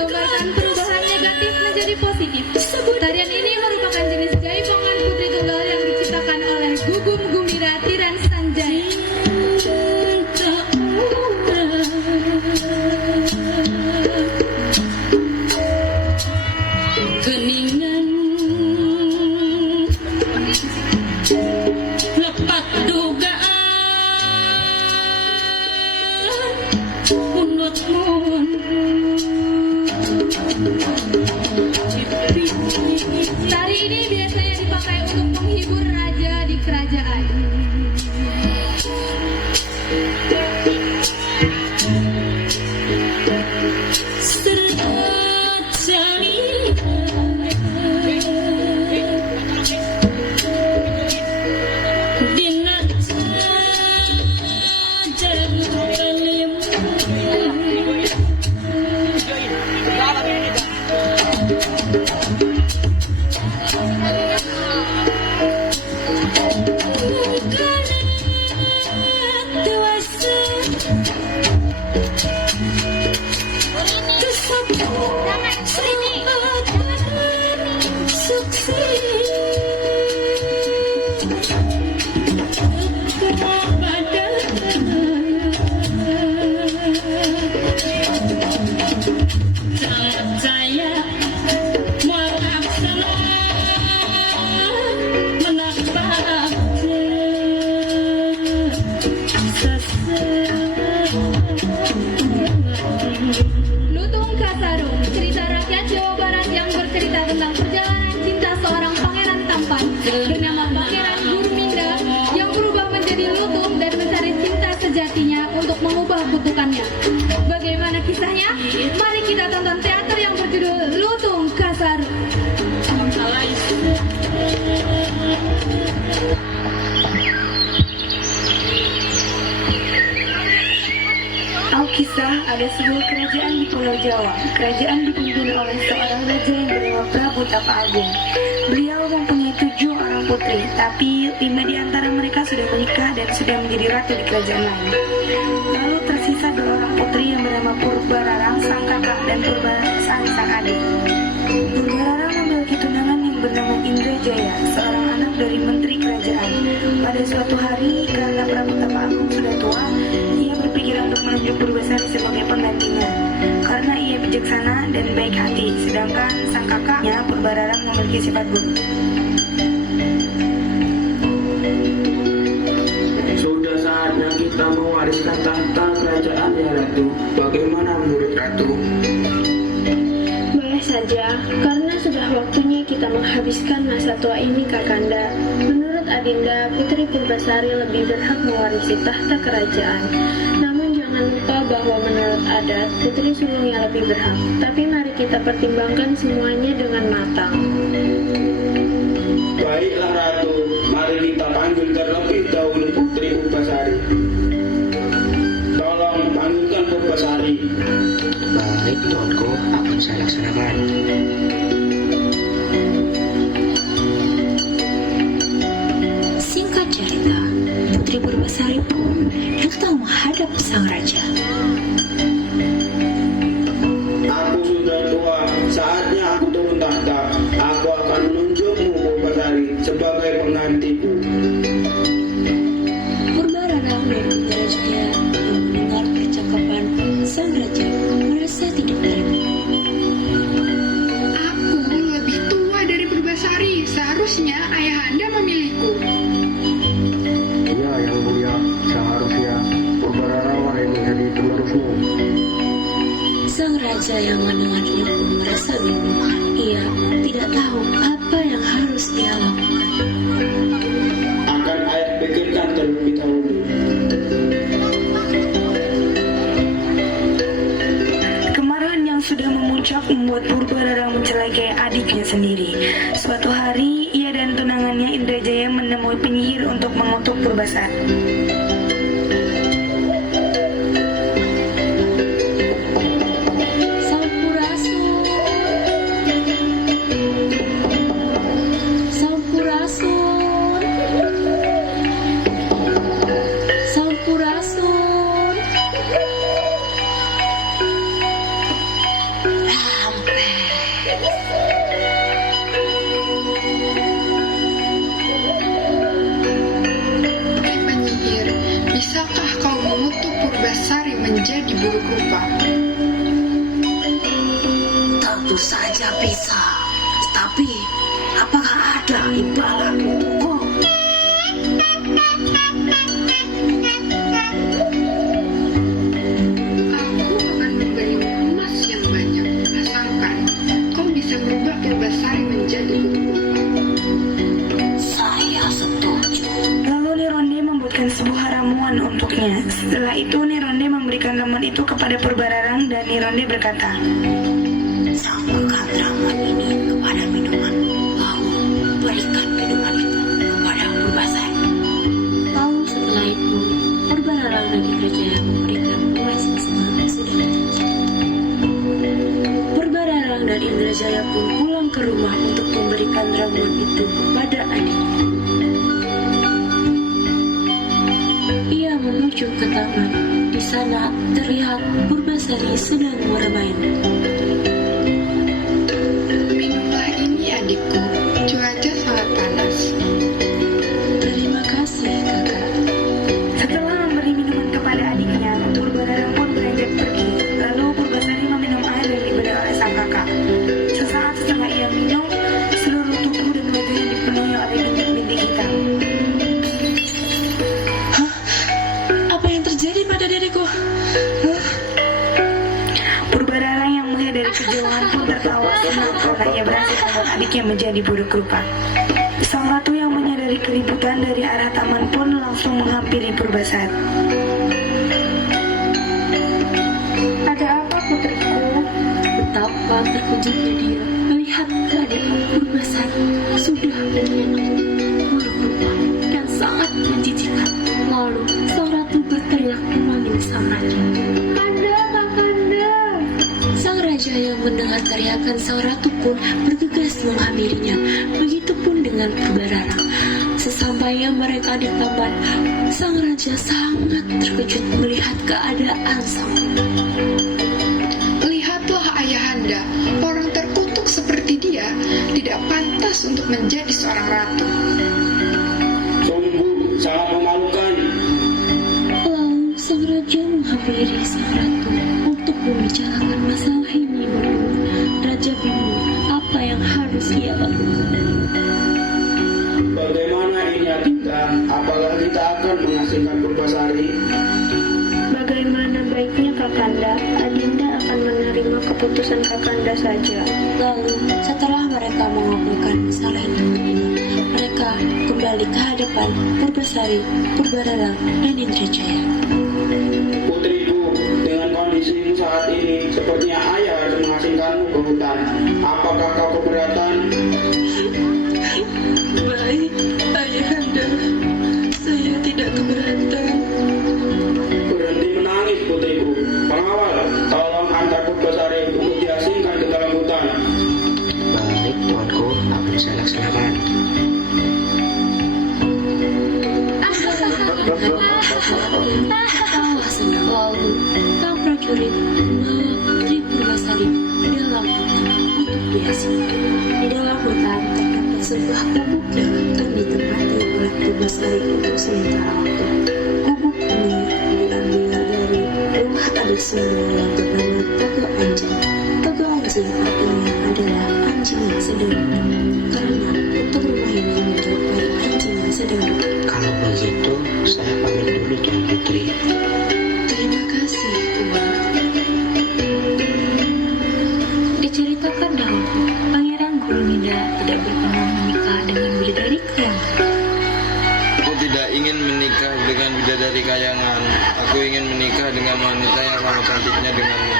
menggambarkan perubahan negatif menjadi positif. Tarian ini merupakan jenis jaipongan putri tunggal yang diciptakan oleh Gugum Gumbira Tiran Sanjaya. Keningan lepat dugaan unutmu. Tari ini biasanya dipakai untuk menghibur raja di kerajaan. Lutung Kasarung, cerita rakyat Jawa Barat yang bercerita tentang perjalanan cinta seorang pangeran tampan bernama Pangeran Gurminda yang berubah menjadi lutung dan mencari cinta sejatinya untuk mengubah kutukannya. Bagaimana kisahnya? Mari kita tonton teater yang berjudul Lutung Kasarung. Alkisah, ada sebuah kerajaan di Pulau Jawa. Kerajaan dipimpin oleh seorang raja yang bernama Prabu Tapa Agung. Beliau mempunyai 7 orang putri, tapi 5 di antara mereka sudah menikah dan sudah menjadi ratu di kerajaan lain. Lalu tersisa 2 orang putri yang bernama Purbararang sang kakak dan Purbasari sang adik. Purbararang memiliki tunangan yang bernama Indrajaya, seorang anak dari menteri kerajaan. Pada suatu hari, karena Prabu Tapa Agung sudah tua, ia berpikir untuk menunjuk Purbasari sebagai penggantinya. Karena ia bijaksana dan baik hati, sedangkan sang kakaknya Purbararang memiliki sifat buruk. Sudah saatnya kita mewariskan tahta kerajaan ya Ratu. Bagaimana menurut Ratu? Boleh saja, karena sudah waktunya kita menghabiskan masa tua ini, Kakanda. Menurut Adinda, Putri Purbasari lebih berhak mewarisi tahta kerajaan. Namun jangan lupa bahwa menurut adat, Putri Sulung yang lebih berhak. Tapi mari kita pertimbangkan semuanya dengan matang. Baiklah Ratu, mari kita panggil terlebih dahulu Putri Purbasari. Tolong panggilkan Purbasari. Baik, Tuanku, akan saya laksanakan. Singkat cerita, Putri Purbasari pun datang menghadap sang raja. Aku sudah tua, saatnya aku turun tahta. Aku akan menunjukmu Purbasari sebagai penggantiku. Purbararang dan Indrajaya yang mendengar percakapan sang raja merasa tidak terima. Aku lebih tua dari Purbasari, seharusnya ayahanda memilihku. Ya, yang mulia, seharusnya Purbararang yang menjadi penerusmu. Sang raja yang mendengarnya pun merasa bingung. Ia tidak tahu apa yang harus dia lakukan. Akan ayah pikirkan terlebih dahulu. Kemarahan yang sudah memuncak membuat Purbararang mencelakai adiknya sendiri. Suatu hari, ia dan tunangannya Indrajaya menemui penyihir untuk mengutuk Purbasari. Sampurasun. buruk rupa. Tentu saja bisa. Tapi, apakah ada imbalan untukku? Aku akan memberimu emas yang banyak, asalkan kau bisa merubah Purbasari menjadi buruk rupa. Saya setuju. Lalu Nironde membuatkan sebuah ramuan untuknya. Setelah itu Nironde memberikan ramuan itu kepada Purbararang dan Nironde berkata, Campurkan ramuan ini kepada minuman, lalu berikan minuman itu kepada Purbasari. Lalu setelah itu, Purbararang dan Indrajaya memberikan emas yang sudah dijanjikan. Purbararang dan Indrajaya pun pulang ke rumah untuk memberikan ramuan itu kepada adiknya. Ia menuju ke taman. Di sana terlihat Purbasari sedang bermain. Minumlah ini adikku, cuaca sangat panas. Terima kasih, kakak. setelah memberi minuman kepada adiknya, Purbararang pun beranjak pergi. Lalu Purbasari meminum air yang diberi oleh sang kakak. Sesaat setelah ia minum, seluruh tubuh dan wajahnya dipenuhi oleh bintik-bintik hitam. Apa yang terjadi pada diriku? Purbararang yang melihat dari kejauhan pun tertawa senang karena ia berhasil membuat adiknya menjadi buruk rupa. Sang ratu yang menyadari keributan dari arah taman pun langsung menghampiri Purbasari. Ada apa putriku? Betapa terkejutnya dia melihat keadaan Purbasari sudah menjadi buruk rupa dan sangat menjijikkan. Lalu sang ratu berteriak memanggil sang raja. Kanda, Kakanda. Sang raja yang mendengar teriakan sang ratu pun bergegas menghampirinya. Begitupun dengan Purbararang. Sesampainya mereka di taman, sang raja sangat terkejut melihat keadaan sang putra. Lihatlah ayahanda, orang terkutuk seperti dia tidak pantas untuk menjadi seorang ratu. Sungguh sangat memalukan. Lalu sang raja menghampiri sang ratu untuk membicarakan masalah ini berdua. Raja bingung apa yang harus ia lakukan. Bagaimana ini Adinda? Apakah kita akan menghasilkan Purbasari? Bagaimana baiknya Kakanda? Adinda akan menerima keputusan Kakanda saja. Lalu setelah mereka mengobrolkan masalah itu, mereka kembali ke hadapan Purbasari, Purbararang, dan Indrajaya. Putriku, dengan kondisimu saat ini, sepertinya ayah harus mengasingkanmu ke hutan. Apakah kau keberatan? Baik, ayahanda, saya tidak keberatan. Berhenti menangis, putriku. Pengawal, tolong antar Purbasari untuk diasingkan ke dalam hutan. Baik, tuanku, akan saya laksanakan. Tawa senang. Lalu sang prajurit membawa putri Purbasari ke dalam hutan untuk diasingkan. Di dalam hutan terdapat sebuah gubuk yang akan ditempati oleh Purbasari untuk sementara waktu. Gubuk ini diambil dari rumah tradisional yang bernama Togo Anjing. Togo Anjing artinya adalah anjing yang sedang duduk, karena untuk rumah ini menyerupai anjing yang sedang duduk. Kalau begitu, saya pamit dulu, Tuan Putri. Terima kasih, Tuan. Diceritakan dahulu, Pangeran Gurunida tidak berkenan menikah dengan bidadari kayangan. Aku tidak ingin menikah dengan bidadari kayangan. Aku ingin menikah dengan wanita yang sama cantiknya denganmu.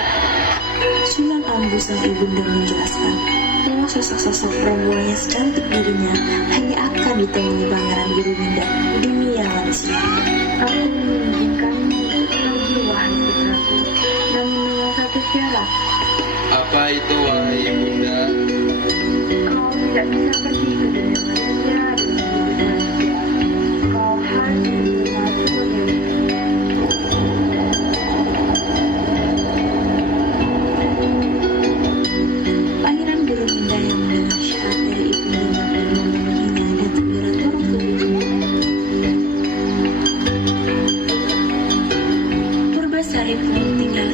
Sunan Ambu sang ibunda menjelaskan bahwa sosok-sosok perempuan yang secantik dirinya hanya akan ditemui Pangeran Gurunida di dunia manusia. Aku mengizinkanmu untuk pergi, wahai putraku, namun dengan satu syarat. Apa itu, wahai ibunda? Kau tidak bisa pergi ke dunia manusia dengan wujud manusia. Kau harus mati sebagai Pangeran Gurunida yang mendengar syarat dari ibundanya dan memenuhinya datang beratur ke bumi. Purbasari pun tinggal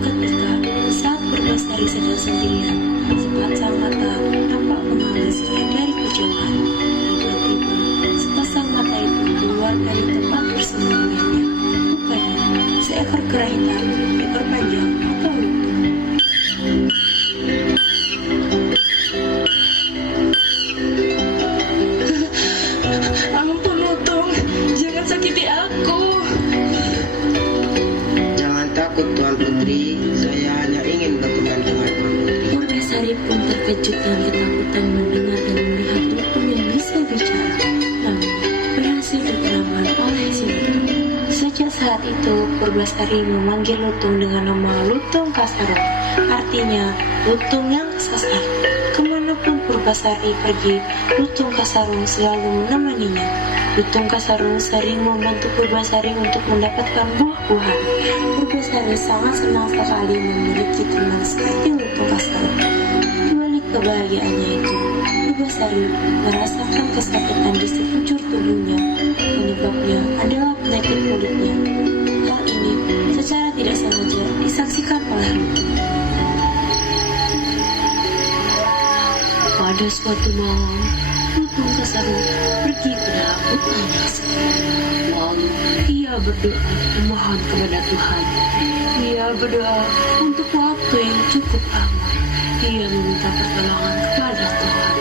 Seketika saat Purbasari sedang sendirian, sepasang mata tampak mengawasinya dari kejauhan. Tiba-tiba sepasang mata itu keluar dari tempat bersembunyinya. Rupanya seekor kera hitam, ekor panjang atau lutung. Ampun Lutung, jangan sakiti aku. Jangan takut Tuan Putri, saya hanya ingin berteman dengan Tuan Putri. Purbasari pun terkejut dan ketakutan mendengar dan melihat lutung yang bisa bicara, namun berhasil ditenangkan oleh si lutung. Sejak saat itu, Purbasari memanggil lutung dengan nama Lutung Kasarung, artinya lutung yang kesasar. Kemanapun Purbasari pergi, Lutung Kasarung selalu menemaninya. Lutung Kasarung sering membantu Purbasari untuk mendapatkan buah-buahan. Purbasari sangat senang sekali memiliki teman seperti Lutung Kasarung. Di balik kebahagiaannya itu, Purbasari merasakan kesakitan di sekujur tubuhnya. Penyebabnya adalah penyakit kulitnya. Hal ini secara tidak sengaja disaksikan oleh Lutung. Pada suatu malam, Lutung Kasarung pergi ke dalam hutan asli. Lalu ia berdoa memohon kepada Tuhan. Ia berdoa untuk waktu yang cukup lama. Ia meminta pertolongan kepada Tuhan.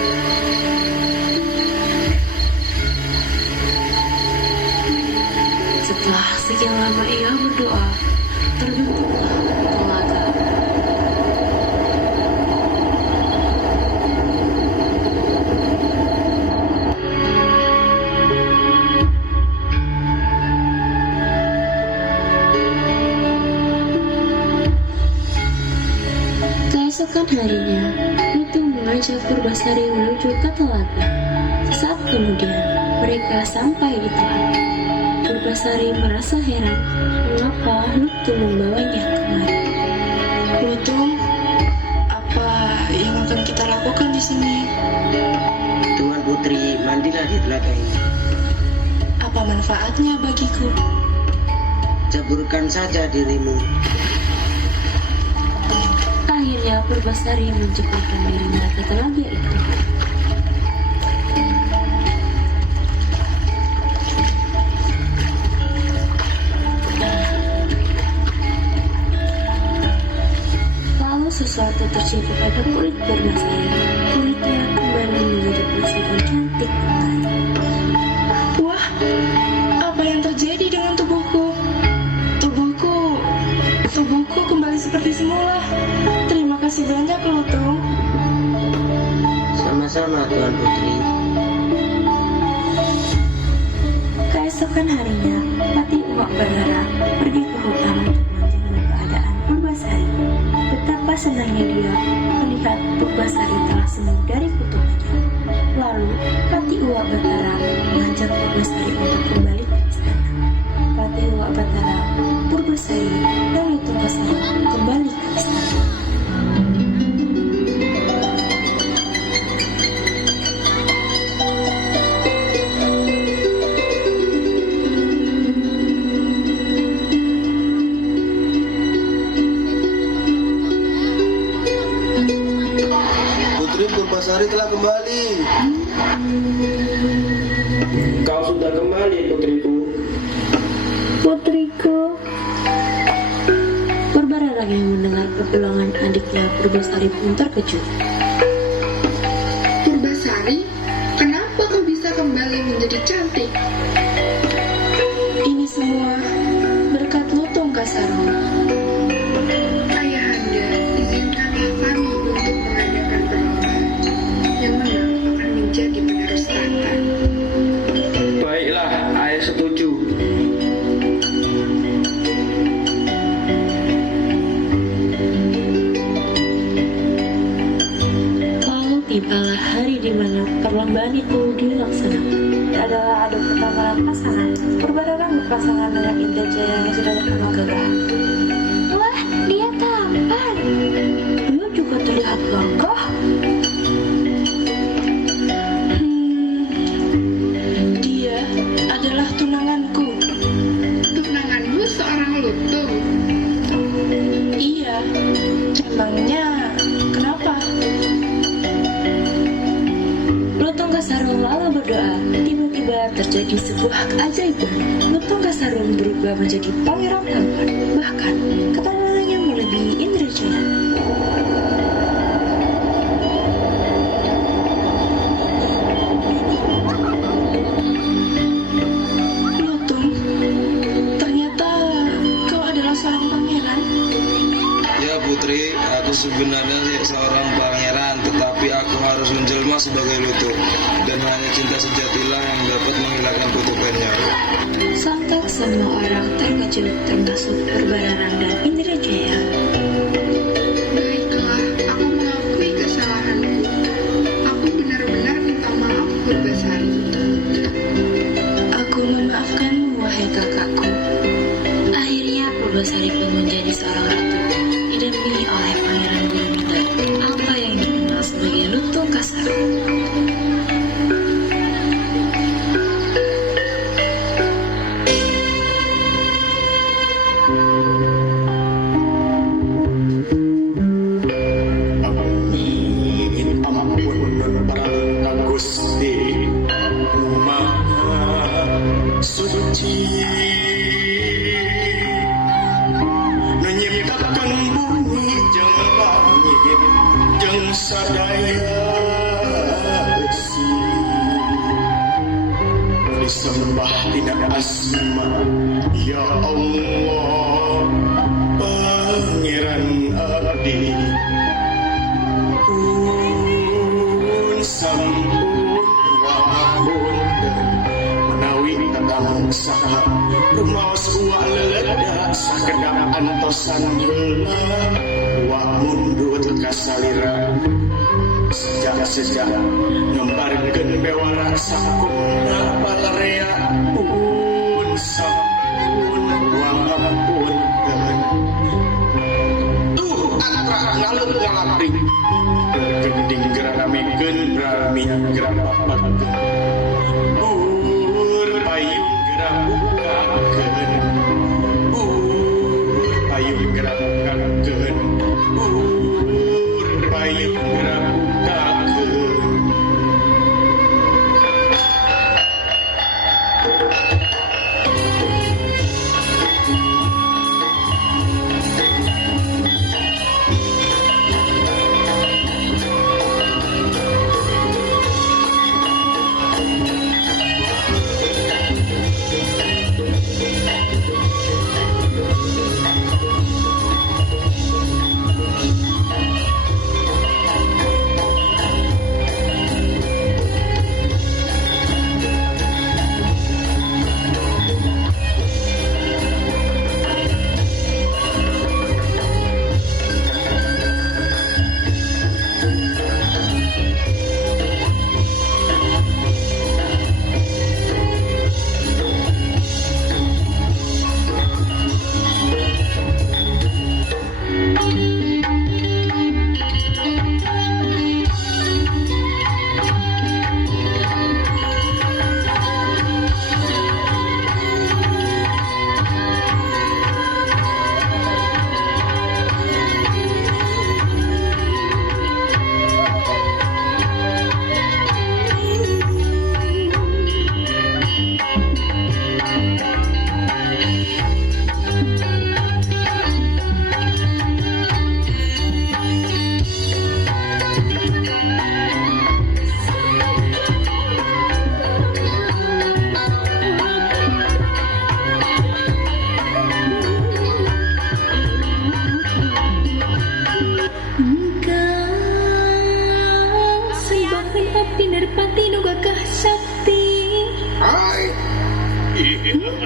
Setelah sekian lama ia berdoa, terbentuklah telaga. Keesokan harinya, Lutung mengajak Purbasari menuju ke telaga. Sesaat kemudian, mereka sampai di telaga. Purbasari merasa heran mengapa Lutung membawanya kemari. Lutung, apa yang akan kita lakukan di sini? Tuan Putri, mandilah di telaga ini. Apa manfaatnya bagiku? Ceburkan saja dirimu. Akhirnya Purbasari menceburkan dirinya ke telaga itu. Lalu sesuatu terjadi pada kulit Purbasari. Kulitnya kembali menjadi bersih dan cantik kembali. Wah, apa yang terjadi dengan tubuhku? Tubuhku kembali seperti semula. Terima kasih banyak Lutung. Sama-sama Tuan Putri. Keesokan harinya, Pati Uwak Bathara pergi ke hutan untuk menjenguk keadaan Purbasari. Betapa senangnya dia melihat Purbasari telah sembuh dari kutukannya. Lalu, Pati Uwak Bathara mengajak Purbasari untuk kembali ke istana. Pati Uwak Bathara, Purbasari, dan Lutung Kasarung kembali ke istana. Putri Purbasari telah kembali. Kau sudah kembali, putriku. Putriku, Purbararang yang mendengar kepulangan adiknya Purbasari pun terkejut. Purbasari, kenapa kau bisa kembali menjadi cantik? Ini semua berkat Lutung Kasarung. Ayahanda, izinkanlah kami untuk mengadakan perlombaan. Yang menang akan menjadi penerus tahta. Baiklah, ayah setuju. Lalu tibalah hari di mana perlombaan itu dilaksanakan. Adalah adu pertamaran pasangan. Purbararang berpasangan dengan Indah Jaya yang sudah terkenal gagah. Wah, dia tampan. Dia juga terlihat gagah. Dia adalah tunanganku. Tunanganmu seorang Lutung. Iya, jadi sebuah keajaiban. Lutung Kasarung berubah menjadi pangeran tampan. Bahkan ketampanannya melebihi Indrajaya. Lutung, ternyata kau adalah seorang pangeran. Ya Putri, aku sebenarnya seorang pangeran, tetapi aku harus menjelma sebagai Lutung. Dan hanya cinta sejatilah yang dapat menghilangkan kutukannya. Sontak semua orang terkejut, termasuk Purbararang dan Indrajaya. Baiklah, aku mengakui kesalahanku. Aku benar-benar minta maaf, Purbasari. Aku memaafkanmu, wahai kakakku. Akhirnya Purbasari pun menjadi seorang ratu, didampingi oleh Pangeran Gurumida, apa yang dikenal sebagai Lutung Kasarung. Disembah tidak asma, ya Allah, Pangeran Abdi. Pun sampun wahapun menawi tatang saha rumaos uwa leledak sakedap antosan heula uwa mundut kasalira. Sejak ngembarkeun bewara sakumna balarea pun sampun wahapun atra ngalut ngalapring gending geranamikeun brami gerapapakeun payung gerabukakeun payung gerabukakeun payung gerabukakeun.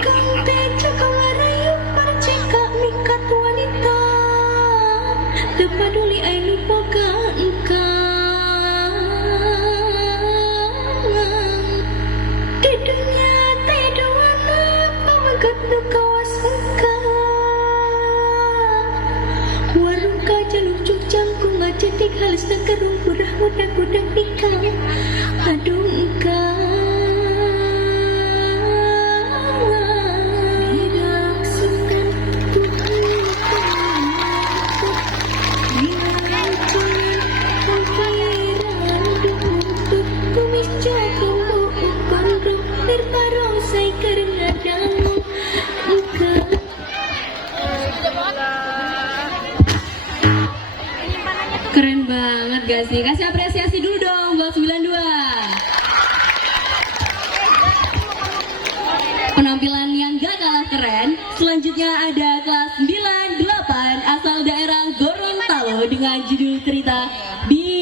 Kang teja kalarayu percika mikat wanita, teu paduli anu boga engkang. Di dunia teh doana pamangkat nu kawas engkang. Warung kajaluk jangkung ngajetik halus na kerung kurah budak-budak ikang. Aduh engkang. gak sih? Kasih apresiasi dulu dong buat 92. Penampilan yang gak kalah keren. Selanjutnya ada kelas 98 asal daerah Gorontalo dengan judul cerita